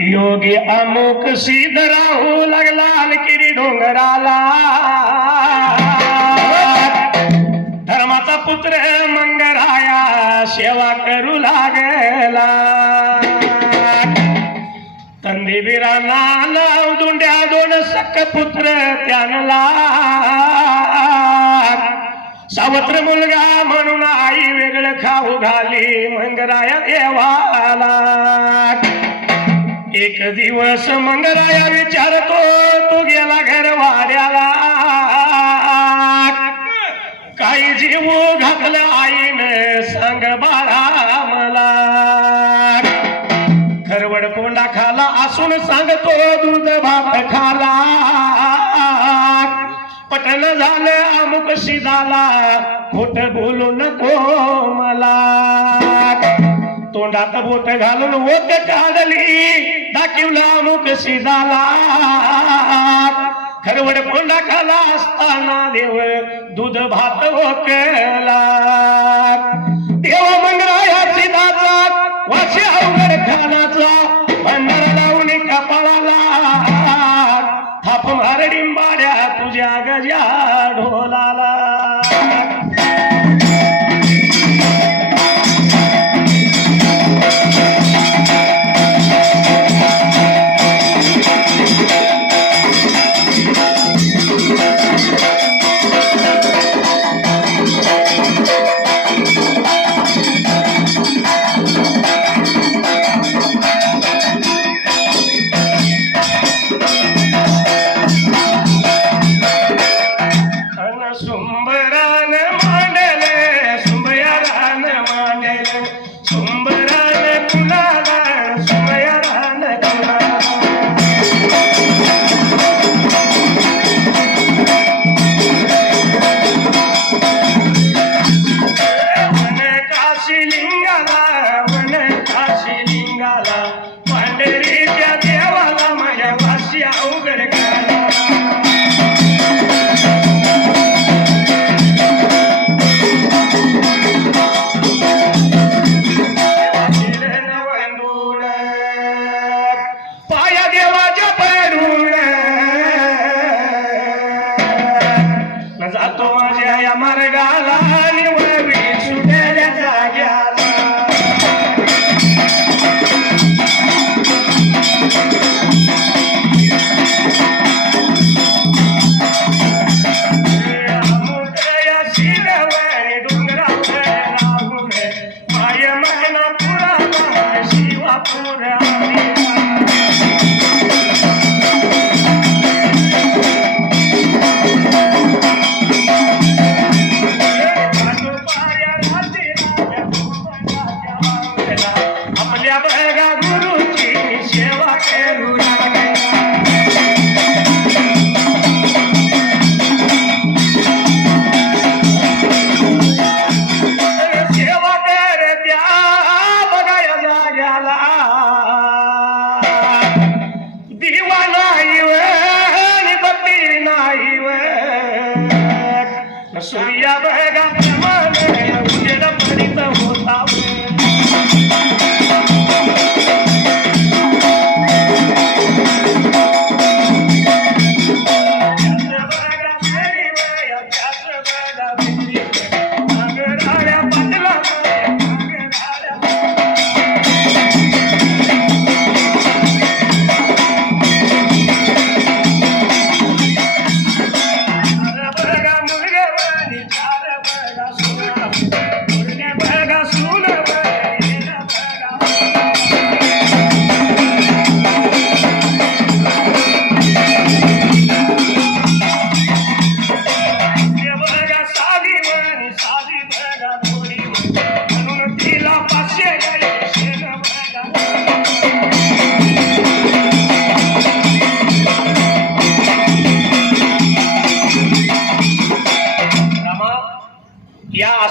योगी अमुक सिद्ध राहू लागला किरी डोंगराला. धर्माचा पुत्र मंगराया सेवा करू लागला. तंदी नाव दुंड्या दोन सख पुत्र त्यांना. सावत्र मुलगा म्हणून आई वेगळं खाऊ घाली मंगराया देवाला. एक दिवस मंगराया विचारतो तू गेला घर वाड्याला? काही जीव घातलं आईनं सांग बाळा मला. खरवड कोंडा खाला असून सांगतो दूध भात खाला. पटन झालं अमुक शिदाला खोट बोलू नको मला. तोंडात बोट घालून ओट काढली. दाखिवला मुख शिजाला. खरवड कोंडा खाला असताना देव दूध भात ओकला देव मंगराया सिधाचा वाशी अवघड खानाचा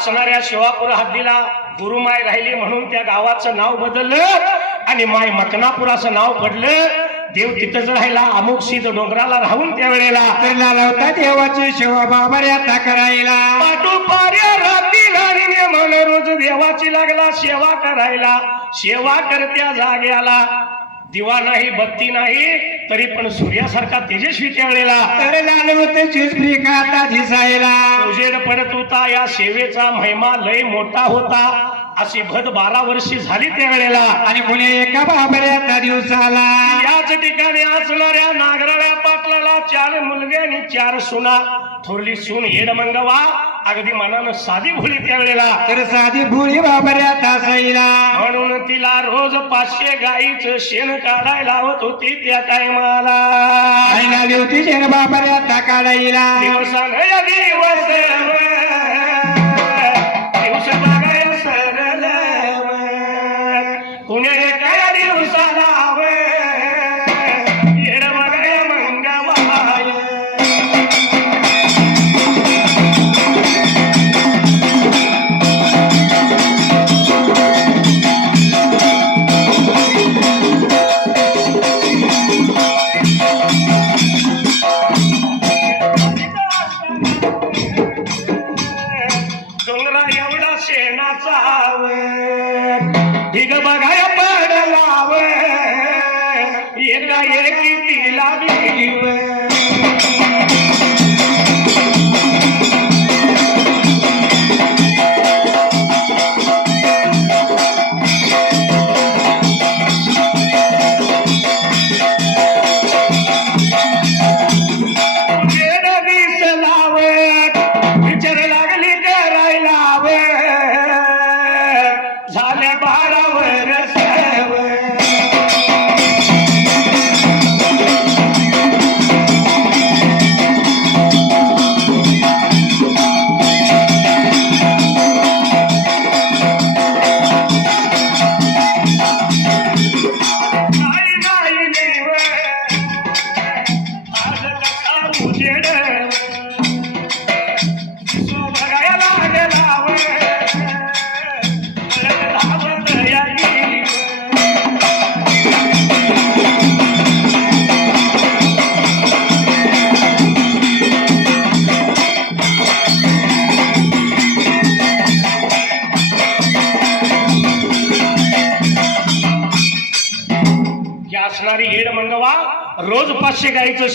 असणाऱ्या शिवापूर हद्दीला गुरुमाय राहिली म्हणून त्या गावाचं नाव बदललं आणि माय मकनापुराचं नाव पडलं. देव तिथंच राहिला अमुक सिद्ध डोंगराला राहून त्या वेळेला. लावता देवाची सेवा मर्यादा करायला नेमान रोज देवाची लागला सेवा करायला. सेवा करत्या जाग्याला. दिवा नाही बत्ती नाही तरी पण सूर्यासारखा तेजस्वी त्यावेळेला तर झालं होतं चिसरी का आता दिसायला? उजेड पडत होता या सेवेचा महिमा लय मोठा होता. अशी भद बारा वर्षी झाली त्यावेळेला आणि पुणे एका बाबऱ्याचा दिवसाला याच ठिकाणी असणाऱ्या नागराळ्या पाटलाला चार मुलगे आणि चार सुना. थोरली सून येड मंगवा. अगदी मनानं साधी भोली त्यावेळेला तर साधी भुळी बाबऱ्यात असायला म्हणून तिला रोज पाचशे गाईचं शेण काढायला लावत होती त्या टायमाला. आईला होती शेण बाबऱ्यात काढायला. दिवसानं या दिवस दिवस बघाय सरल पुणे काय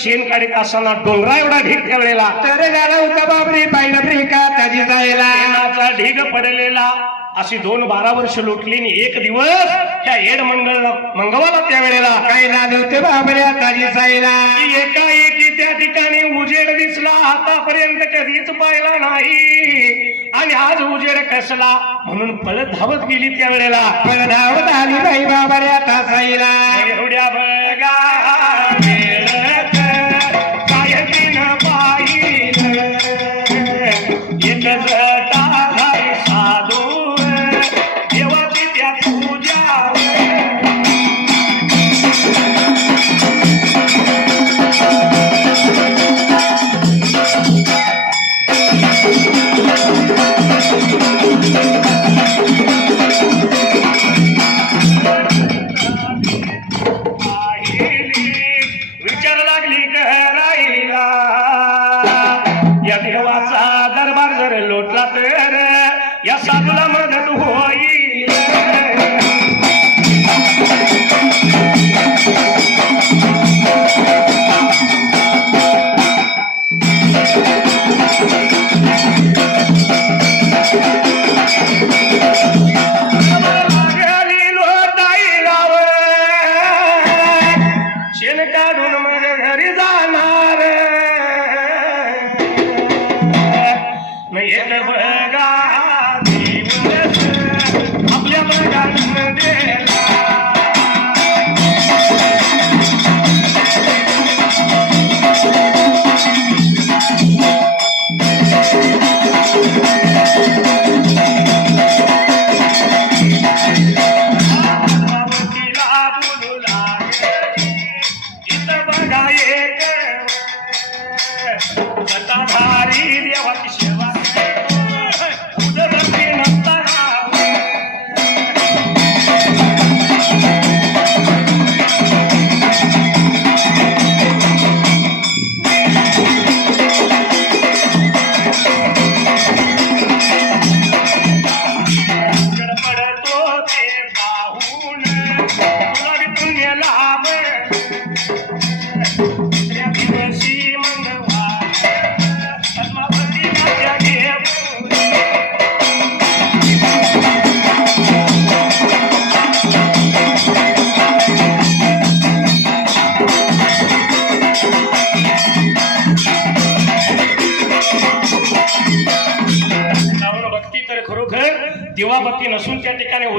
शेण काढीत असताना डोंगरा एवढा ढीक ठेवलेला. तर झाला होता बाबरी पाहिलं फ्री का आता दिसायला शेणाचा ढीग पडलेला. अशी दोन बारा वर्ष लोटली आणि एक दिवस त्या येड मंगळ मंगवाला त्यावेळेला. काय झालं होतं बाबऱ्यात दिसायला की एकाएकी त्या ठिकाणी उजेड दिसला. आतापर्यंत कधीच पाहिला नाही. आणि आज उजेड कसला? म्हणून पळत धावत गेली त्यावेळेला. पण धावत आली बाई बाबऱ्यात असायला एवढ्या बघा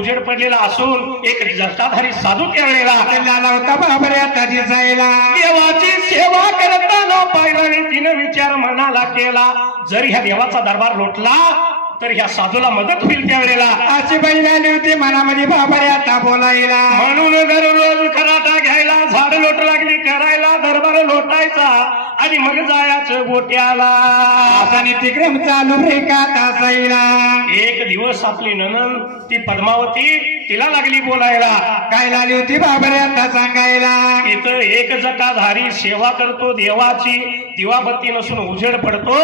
उजेड पडलेला असून एक जटाधारी साधू त्यावेळेला लाला होता बाबऱ्यात दिसायला देवाची सेवा करताना पाहिल्याने तिनं विचार मनाला केला. जर ह्या देवाचा दरबार लोटला तर ह्या साधूला मदत होईल त्यावेळेला अशी बाई झाली होती मनामध्ये बाबऱ्यात बोलायला. म्हणून दररोज खराटा घ्यायला झाड लोट लागली करायला. लोटायचा आणि मग जायचं गोट्याला आता नित्यक्रम चालू रेखात असायला एक दिवस आपली ननन ती पद्मावती तिला लागली बोलायला. काय झाली होती बाबऱ्यात सांगायला? इथं एक जटाधारी सेवा करतो देवाची दिवाबत्ती नसून उजेड पडतो.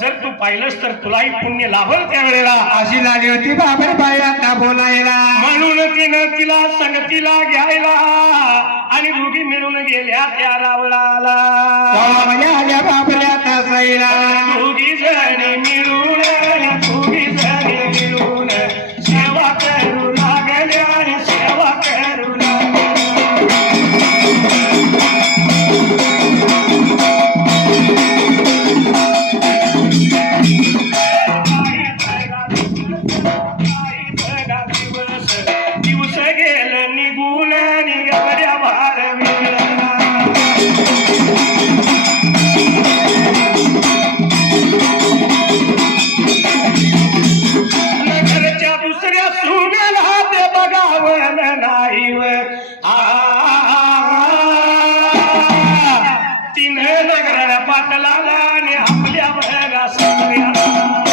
जर तू पाहिलंस तर तुलाही पुण्य लाभल त्यावेळेला. अशी झाली होती बाबर बाया बोलायला. म्हणून तिनं तिला संगतीला घ्यायला. आणि दोघी मिळून गेल्या त्या रावळाला. बाबऱ्यात असायला दोघी जणी मिळून आणि आपल्या बघा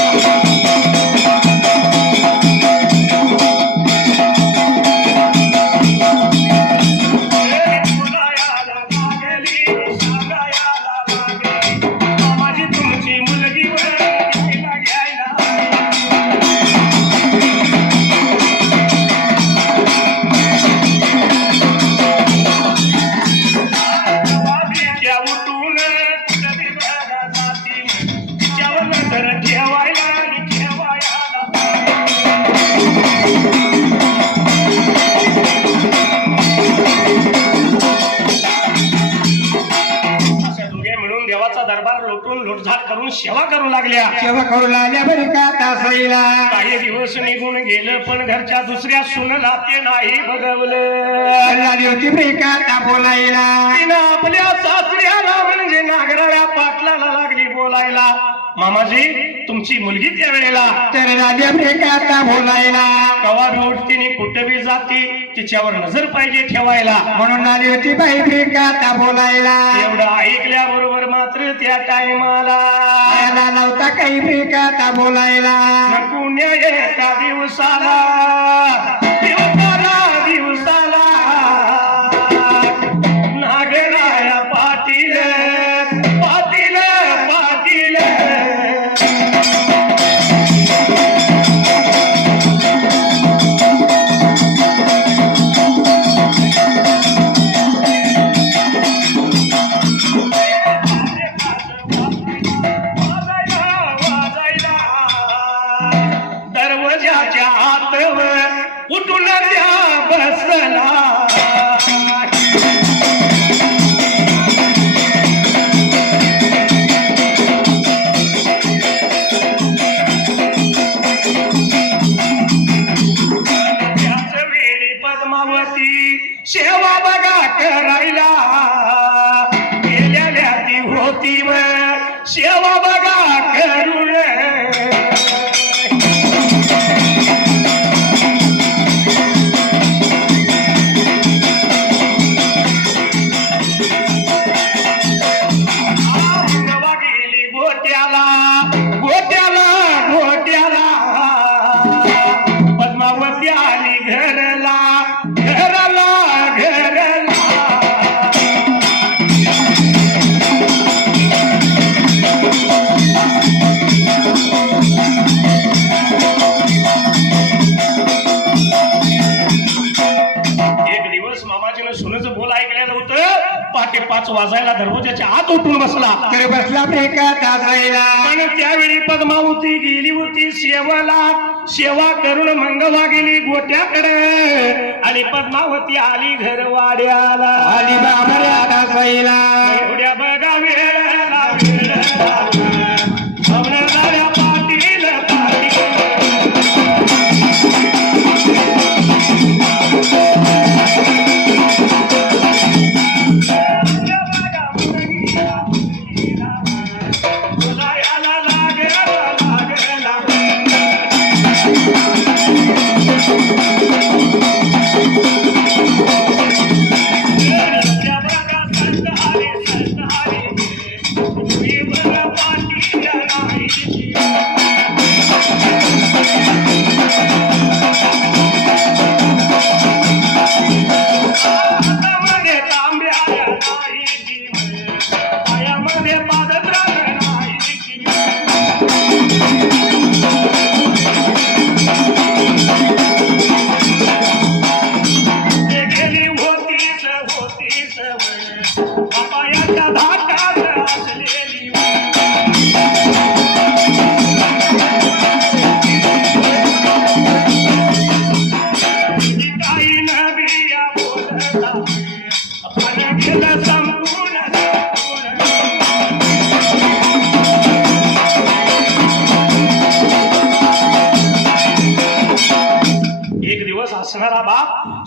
सेवा करू लागल्या. सेवा करू लागल्या बरी का असायला काही दिवस निघून गेलं पण घरच्या दुसऱ्या सुनला ते नाही बघवलं. झाली होती ब्रेकात बोलायला? तिनं आपल्या सासऱ्याला म्हणजे नागराळ्या पाटलाला लागली बोलायला. मामाजी तुमची मुलगी त्या वेळेला तर ब्रेकात बोलायला. कवा उठतीने कुठं बी जाती तिच्यावर नजर पाहिजे ठेवायला. म्हणून आली होती बाई ब्रेकात बोलायला. एवढं ऐकल्याबरोबर मात्र त्या टायमाला. नव्हता काही ब्रेकात बोलायला. पुण्य एका दिवसाला. बसला तर बसला ब्रेकात असायला पण त्यावेळी पद्मावती गेली होती सेवाला. सेवा करून मंगवा गेली गोट्याकडे. आणि पद्मावती आली घर वाड्याला आली बाबऱ्यात असायला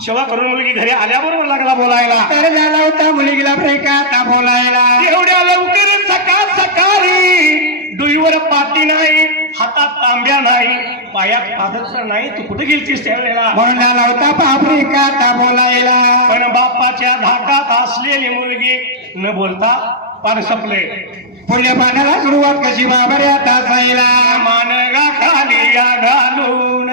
सेवा करून मुलगी घरी आल्याबरोबर लागला बोलायला. तर झाला होता मुलगीला प्रेकाता बोलायला. एवढ्या लवकर सकाळ सकाळी डुईवर पाटी नाही हातात तांब्या नाही पायात पादत्र नाही तू कुठे गेलतीस त्यावेळेला म्हणून झाला होता बापरे काता बोलायला? पण बाप्पाच्या धाकात असलेली मुलगी न बोलता पार सपले. पुढल्या पाण्याला सुरुवात कशी बाबऱ्यात असायला मानगा खाली या घालून.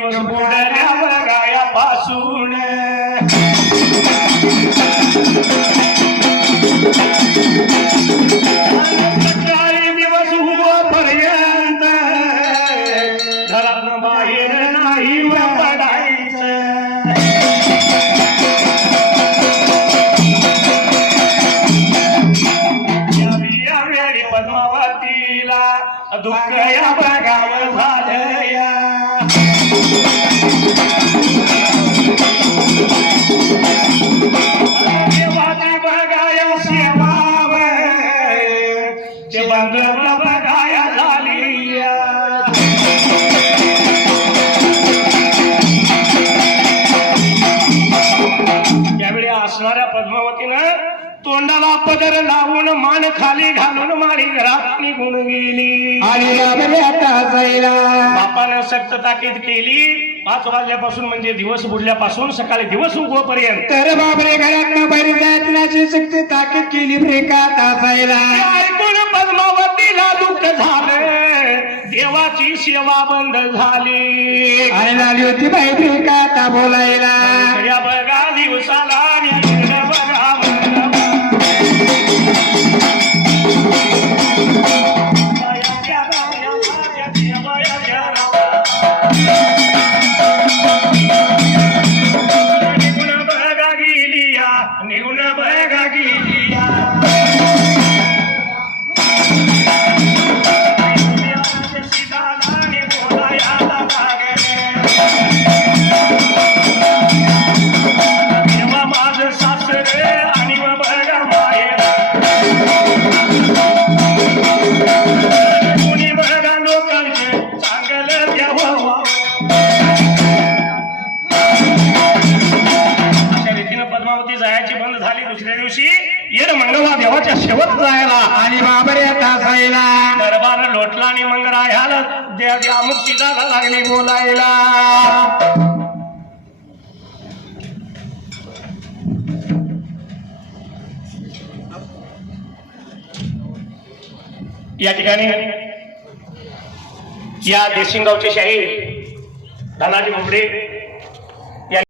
दिवस बघाया झाली. असणाऱ्या पद्मावतीनं तोंडाला पदर लावून मान खाली घालून माळी घरात निघून गेली. आणि बापानं सक्त ताकीद केली. पाच वाजल्यापासून म्हणजे दिवस बुडल्यापासून सकाळी दिवस उगवपर्यंत. तर बाबरे घरात बरी जायची सक्ती ताकीद केली प्रेकात असायला. ते ऐकून पद्मावतीला दुःख झालं. देवाची सेवा बंद झाली. आणि झाली होती बाई प्रेकाता बोलायला. या ठिकाणी या देशिंगावचे शाहीर धनाजी मुंबडे